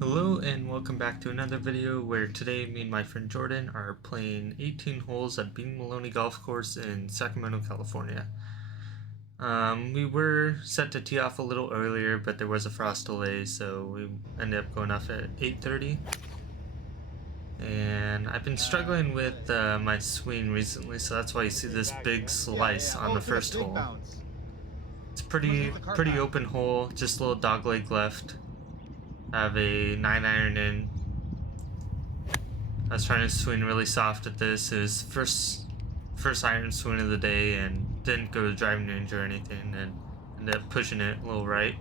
Hello and welcome back to another video where today me and my friend Jordan are playing 18 holes at Bing Maloney Golf Course in Sacramento, California. We were set to tee off a little earlier, but there was a frost delay, so we ended up going off at 8:30. And I've been struggling with my swing recently, so that's why you see this big slice on the first hole. It's pretty open hole, just a little dogleg left. I have a 9-iron in. I was trying to swing really soft at this. It was first iron swing of the day and didn't go to driving range or anything and ended up pushing it a little right.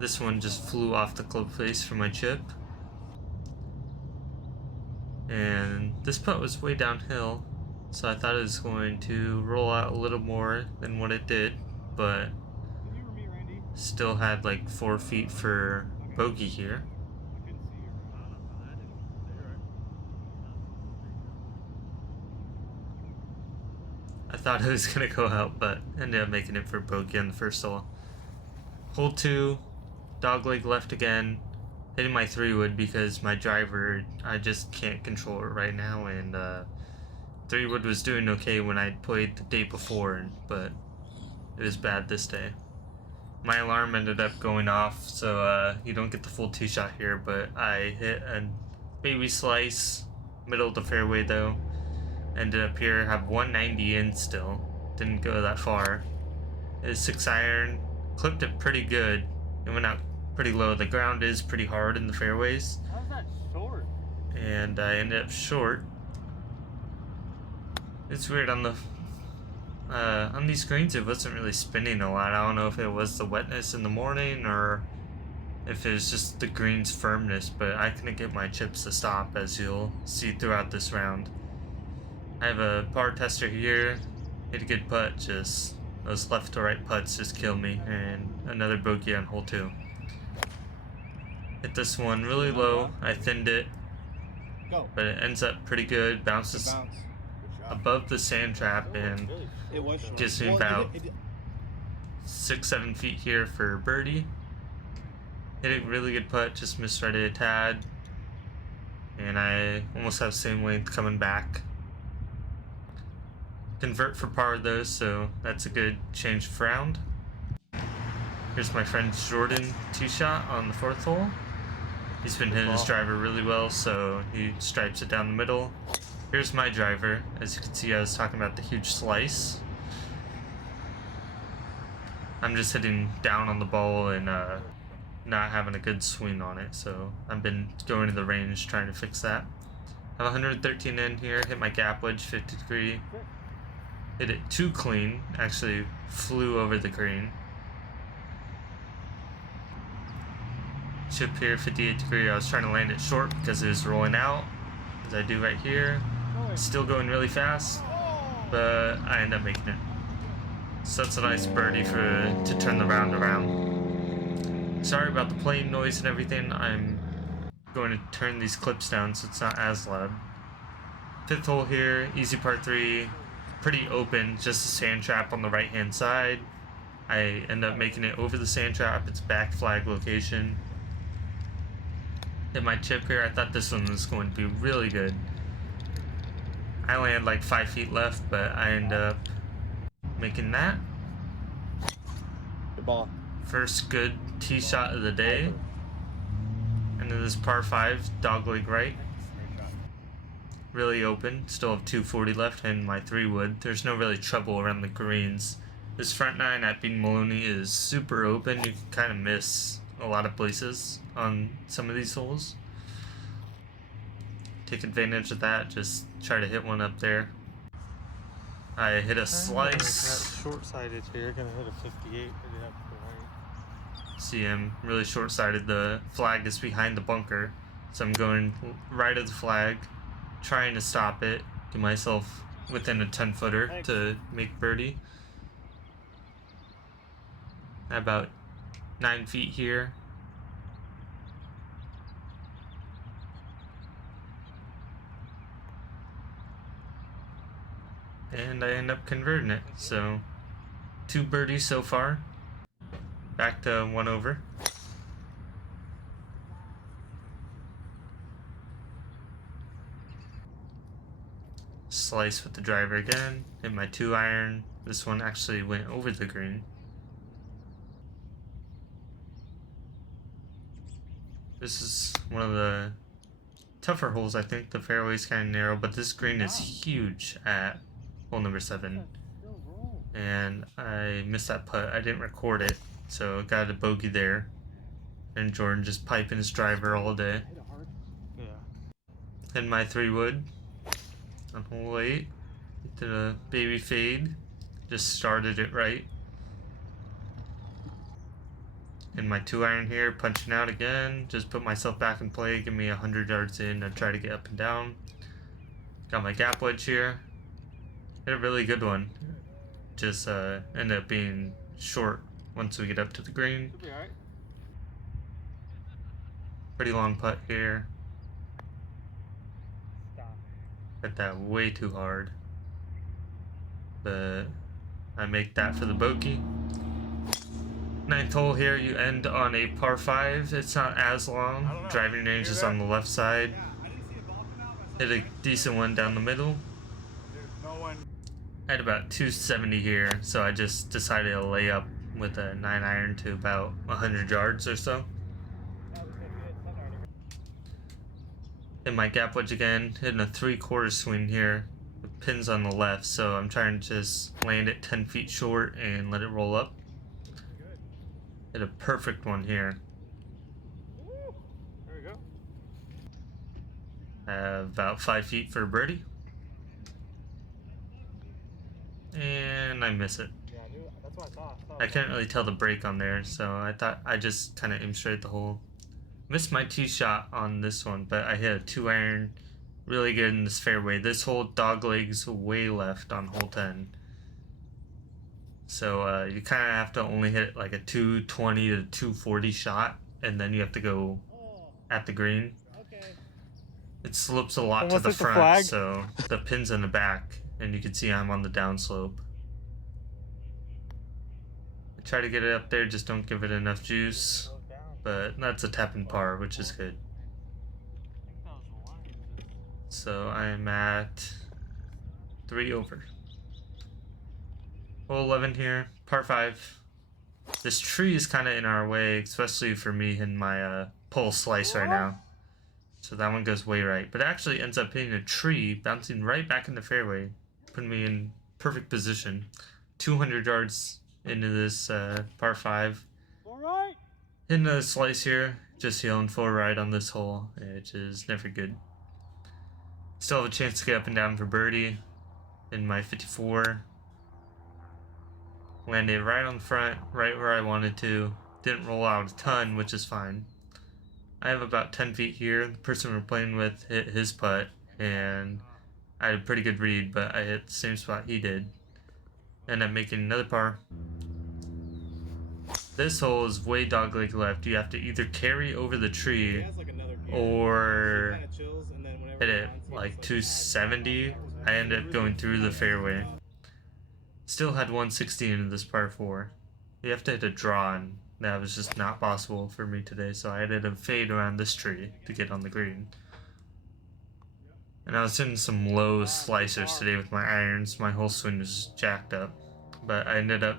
This one just flew off the club face for my chip. And this putt was way downhill, so I thought it was going to roll out a little more than what it did, but still had like 4 feet for bogey here. I thought it was gonna go out, but ended up making it for bogey on the first hole. Hole 2, dogleg left again, hitting my 3-wood because my driver, I just can't control it right now, and 3-wood was doing okay when I played the day before, but it was bad this day. My alarm ended up going off, so you don't get the full tee shot here, but I hit a baby slice, middle of the fairway though. Ended up here, have 190 in still. Didn't go that far. It was 6-iron, clipped it pretty good. It went out pretty low. The ground is pretty hard in the fairways. How's that short? And I ended up short. It's weird on these greens, it wasn't really spinning a lot. I don't know if it was the wetness in the morning or if it was just the green's firmness, but I couldn't get my chips to stop, as you'll see throughout this round. I have a par tester here, hit a good putt, just those left to right putts just kill me, and another bogey on hole 2. Hit this one really low, I thinned it, but it ends up pretty good, bounces above the sand trap and gives me about 6-7 feet here for birdie. Hit a really good putt, just misread it a tad, and I almost have the same length coming back. Convert for par though, so that's a good change of round. Here's my friend Jordan tee shot on the 4th hole. He's been hitting his driver really well, so he stripes it down the middle. Here's my driver. As you can see, I was talking about the huge slice. I'm just hitting down on the ball and not having a good swing on it, so I've been going to the range trying to fix that. I have 113 in here, hit my gap wedge 50 degree. Hit it too clean, actually flew over the green. Chip here, 58 degree. I was trying to land it short because it was rolling out, as I do right here. Still going really fast, but I end up making it. So that's a nice birdie to turn the round around. Sorry about the plane noise and everything. I'm going to turn these clips down so it's not as loud. 5th hole here, easy par 3. Pretty open, just a sand trap on the right hand side. I end up making it over the sand trap. It's back flag location. Hit my chip here. I thought this one was going to be really good. I only had like 5 feet left, but I end up making that. Good ball. First good tee shot of the day. And then this par 5, dogleg right. Really open, still have 240 left and my 3-wood. There's no really trouble around the greens. This front 9 at Bing Maloney is super open. You can kind of miss a lot of places on some of these holes. Take advantage of that, just try to hit one up there. I hit a slice. Short-sided here, gonna hit a 58. Right. See, I'm really short-sided. The flag is behind the bunker, so I'm going right of the flag, trying to stop it, get myself within a 10-footer to make birdie. About 9 feet here. And I end up converting it, so 2 birdies so far. Back to 1 over. Slice with the driver again. Hit my 2-iron. This one actually went over the green. This is one of the tougher holes, I think. The fairway's kind of narrow, but this green is huge at hole number 7. And I missed that putt. I didn't record it, so got a bogey there. And Jordan just piping his driver all day. Yeah. Hit my 3-wood on hole 8. Did a baby fade. Just started it right. In my 2-iron here, punching out again. Just put myself back in play. Give me 100 yards in and try to get up and down. Got my gap wedge here. Hit a really good one. Just ended up being short once we get up to the green. Should be alright. Pretty long putt here. Stop. Hit that way too hard. But I make that for the bogey. 9th hole here, you end on a par 5. It's not as long. Driving range is on the left side. Hit a decent one down the middle. I had about 270 here, so I just decided to lay up with a 9-iron to about 100 yards or so. Hit my gap wedge again, hitting a 3/4 swing here. The pin's on the left, so I'm trying to just land it 10 feet short and let it roll up. Hit a perfect one here. There we go. I have about 5 feet for a birdie. And I miss it. Yeah, I knew. That's what I thought. I couldn't really tell the break on there, so I thought I just kind of aimed straight at the hole. Missed my tee shot on this one, but I hit a 2-iron really good in this fairway. This hole dog legs way left on hole 10. So you kind of have to only hit like a 220 to 240 shot, and then you have to go at the green. It slopes a lot to Almost the hit the front, flag. so the pin's in the back, and you can see I'm on the downslope. I try to get it up there, just don't give it enough juice. But that's a tap and par, which is good. So I'm at 3 over. Hole 11 here, par 5. This tree is kind of in our way, especially for me in my pole slice right now. So that one goes way right. But it actually ends up hitting a tree, bouncing right back in the fairway, putting me in perfect position. 200 yards into this par 5. All right. Hitting a slice here, just yelling full ride on this hole, which is never good. Still have a chance to get up and down for birdie in my 54. Landed right on the front, right where I wanted to. Didn't roll out a ton, which is fine. I have about 10 feet here. The person we're playing with hit his putt, and I had a pretty good read, but I hit the same spot he did. And I'm making another par. This hole is way dogleg left. You have to either carry over the tree or hit it like 270. I ended up going through the fairway. Still had 160 into this par 4. You have to hit a draw, and that was just not possible for me today, so I had to fade around this tree to get on the green. And I was hitting some low slicers today with my irons. My whole swing was jacked up, but I ended up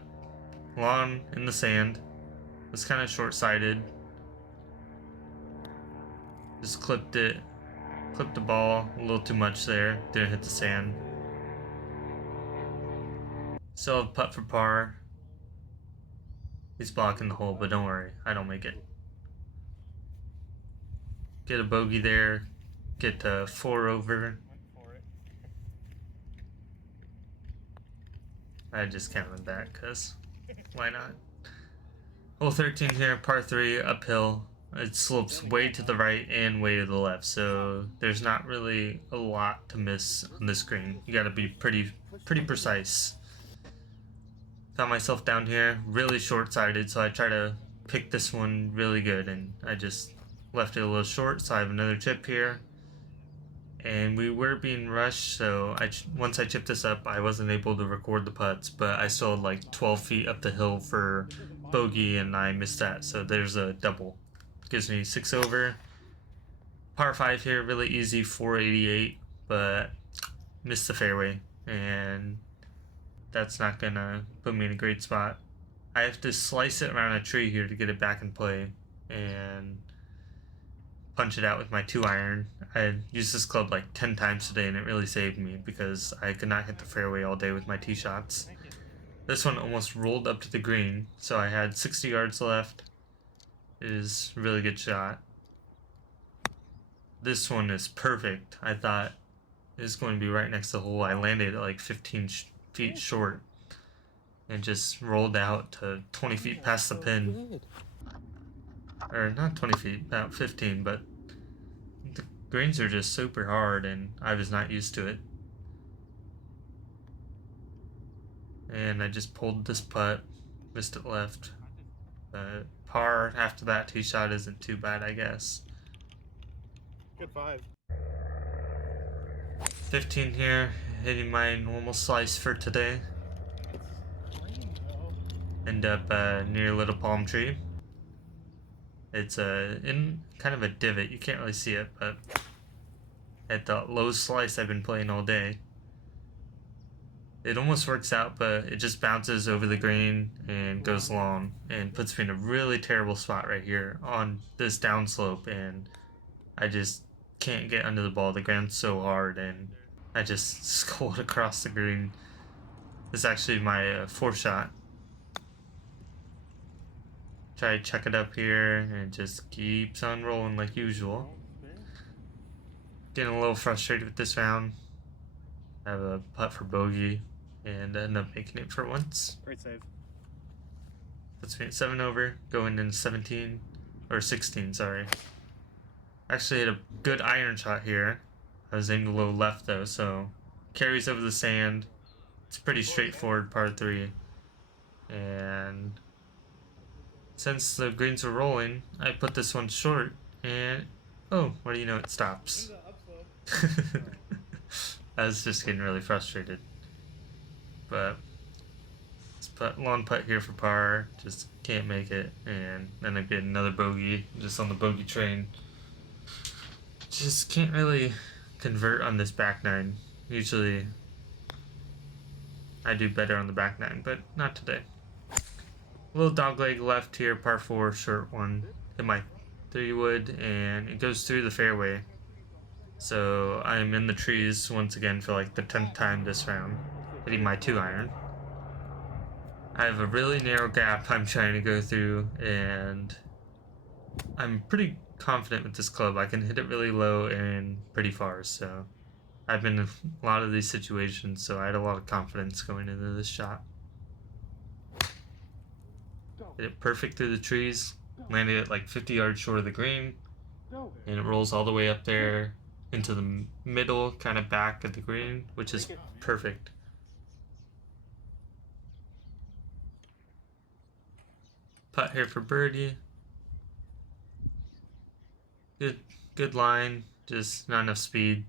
long in the sand. It was kind of short-sighted. Just clipped the ball a little too much there. Didn't hit the sand. Still have putt for par. He's blocking the hole, but don't worry, I don't make it. Get a bogey there. Get to 4 over. I just counted that because why not? Hole 13 here, par 3, uphill. It slopes way to the right and way to the left, so there's not really a lot to miss on this green. You gotta be pretty precise. Found myself down here, really short-sighted, so I try to pick this one really good, and I just left it a little short, so I have another chip here. And we were being rushed, so once I chipped this up, I wasn't able to record the putts, but I still had like 12 feet up the hill for bogey, and I missed that, so there's a double. Gives me 6 over. Par 5 here, really easy, 488, but missed the fairway, and that's not gonna put me in a great spot. I have to slice it around a tree here to get it back in play and punch it out with my 2-iron. I used this club like 10 times today and it really saved me because I could not hit the fairway all day with my tee shots. This one almost rolled up to the green, so I had 60 yards left. It is a really good shot. This one is perfect. I thought it was going to be right next to the hole. I landed at like 15 feet short and just rolled out to 20 feet past the pin. Or not 20 feet, about 15, but the greens are just super hard and I was not used to it. And I just pulled this putt, missed it left. Par after that tee shot isn't too bad, I guess. Good 5. 15 here, hitting my normal slice for today. End up near a little palm tree. It's in kind of a divot. You can't really see it, but at the low slice I've been playing all day. It almost works out, but it just bounces over the green and goes long and puts me in a really terrible spot right here on this downslope, and I just can't get under the ball. The ground's so hard and I just sculled across the green. This is actually my 4th shot. Try to check it up here and it just keeps on rolling like usual. Getting a little frustrated with this round. I have a putt for bogey and end up making it for once. Great save. Puts me at 7 over, going into 17 or 16, sorry. Actually hit a good iron shot here. I was aiming a little left though, so carries over the sand. It's pretty straightforward par 3. And since the greens were rolling, I put this one short and oh, what do you know, it stops. I was just getting really frustrated. But let's put long putt here for par, just can't make it, and then I get another bogey just on the bogey train. Just can't really convert on this back 9. Usually I do better on the back 9, but not today. A little dogleg left here, par 4, short one. Hit my 3-wood and it goes through the fairway. So I'm in the trees once again for like the 10th time this round, hitting my 2-iron. I have a really narrow gap I'm trying to go through, and I'm pretty confident with this club. I can hit it really low and pretty far, so I've been in a lot of these situations, so I had a lot of confidence going into this shot. Hit it perfect through the trees, landed it like 50 yards short of the green, and it rolls all the way up there into the middle, kind of back of the green, which is perfect. Putt here for birdie. Good line, just not enough speed.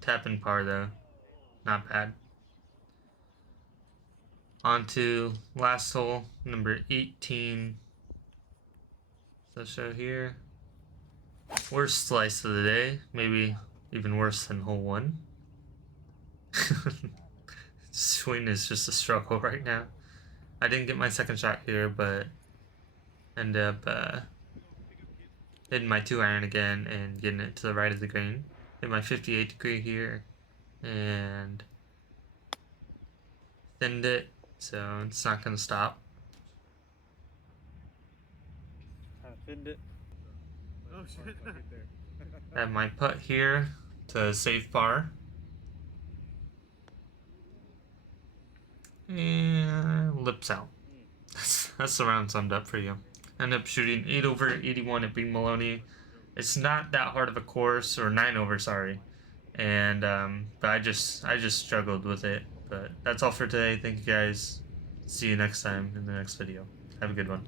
Tap and par though, not bad. On to last hole, number 18. So show here. Worst slice of the day, maybe even worse than hole 1. Swing is just a struggle right now. I didn't get my second shot here, but end up hitting my 2-iron again and getting it to the right of the green. Hit my 58 degree here and thinned it, so it's not going to stop. Thinned it. Oh shit. I have my putt here to save par. And lips out. That's the round summed up for you. Ended up shooting 8 over 81 at Bing Maloney. It's not that hard of a course, or 9 over, sorry. And but I just struggled with it. But that's all for today. Thank you guys. See you next time in the next video. Have a good one.